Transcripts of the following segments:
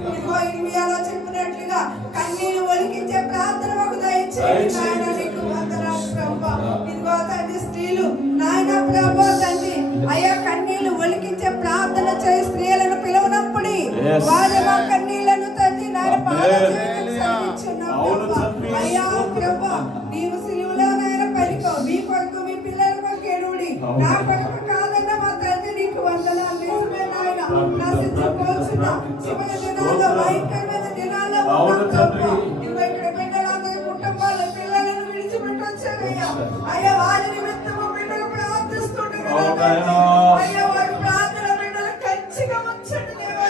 ఇదిగో ఇర్మియాలో చెప్పినట్లుగా కన్నీరు ఒలికించే ప్రార్థన మాకు దయచేయండి నాయన. నీకు వందనాలు ప్రభువా. ఇదిగో తండ్రి స్త్రీలు నాయన ప్రభువా తండ్రి అయ్యా కన్నీళ్లు ఒలికించే ప్రార్థన చేయి స్త్రీలను పిలువనప్పుడు వారి మా కన్నీళ్లను తండ్రి నాయన అయ్యా ప్రభువా నీవు సిలువలో నాయన పలికో మీ కొరకు మీ పిల్లల కొరకు ఏడుడి నా కొరకు కాదన్న మా తండ్రి నీకు వందనాలు. నిజమే నాయన నశించిపోతున్నా చివరి దినాల్లో భయంకరమైన దినాల్లో ఇదిగో ఇక్కడ బిడ్డలందరి కుటుంబాల పిల్లలను విడిచిపెట్టి వచ్చానయ్యా. అయ్యా వారి నిమిత్తము బిడ్డలు ప్రార్థిస్తుండగా అయ్యా వారి ప్రార్థన బిడ్డలు ఖచ్చితంగా ఉంచండి దేవా.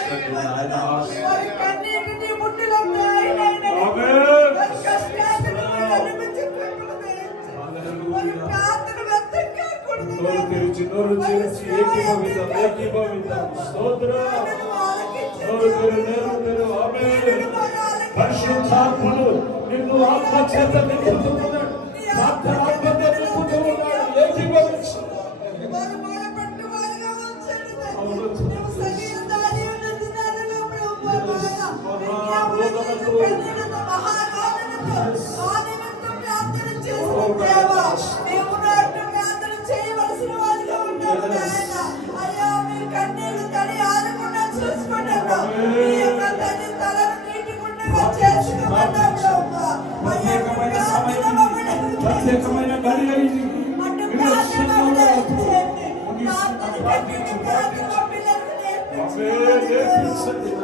వారి కన్నీటిని ముట్టులో వారి కష్టాలను వారి ప్రార్థన వ్యర్థం కాకూడదు. పరిశుద్ధాత్మను నిన్ను ఆత్మ చేత నింపుతున్నాడు. చేయవలసిన వాళ్ళుగా ఉంటారు నాయన. అయ్యా మీ కన్నీళ్లు తడి ఆరకుండా చూసుకుంటారు. మీ యొక్క తల్లి తలను నీటి గుండెగా చేసుకోమన్నారు. ప్రత్యేకమైన పిల్లలకు నేర్పించండి.